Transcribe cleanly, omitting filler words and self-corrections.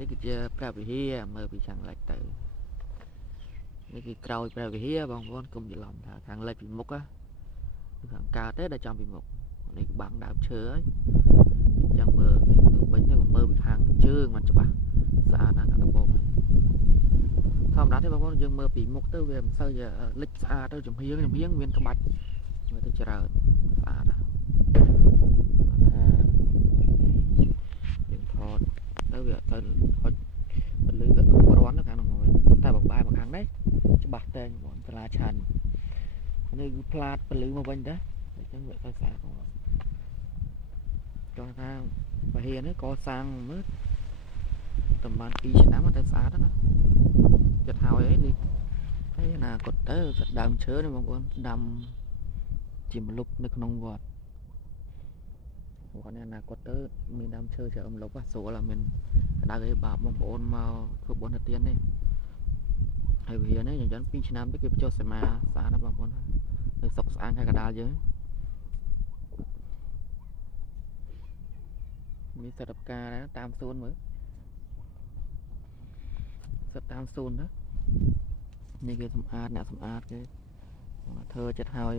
នេះគឺជាព្រះវិហារមើលពីខាងលិចទៅនេះគឺក្រោយព្រះវិហារបងប្អូនកុំច្រឡំថាខាងលិចពីមុខគឺខាងកើតទេដែលចំពីមុខនេះគឺបាំងដើមឈើហើយអញ្ចឹងមើលវិញទៅមើលពីខាងជើងមិនច្បាស់ស្អាតណាស់ដំបូងហើយធម្មតាទេបងប្អូនយើងមើលពីមុខទៅវាមិនសូវជាលិចស្អាតទៅចំហៀងមានក្បាច់មើលទៅច្រើនស្អាតណាស់ថាយើងថតទៅវាទៅហុចពលឺវាគ្រប់គ្រាន់ទៅខាងនោះមកវិញតែបបែមកខាងនេះច្បាស់តែបងតារាឆាន់នេះគឺផ្លាតពលឺមកវិញតាអញ្ចឹងវាទៅស្អាតបងចង់ថាវិហារនេះកសាងមើលតំបាន2ឆ្នាំទៅស្អាតណាចិត្តហើយនេះហើយណាគាត់ទៅដើមឈើនេះបងប្អូនដាំជាម្លប់នៅក្នុងវត្តនេះអនាគតទៅមានដើមឈើជាម្លប់ស្រួលមានក្តៅឯបាបបងប្អូនមកធ្វើបុណ្យទៅទៀតនេះហើយវានេះយ៉ាង2ឆ្នាំទៅគេបញ្ចុះសមាស្អាតណាបងប្អូននៅសុកស្អាងហើយកដាលយើងមានសិទ្ធិការដែរតាមសួនមើលសិទ្ធិតាមសួនណានេះគេសម្អាតអ្នកសម្អាតគេធ្វើចិត្តហើយ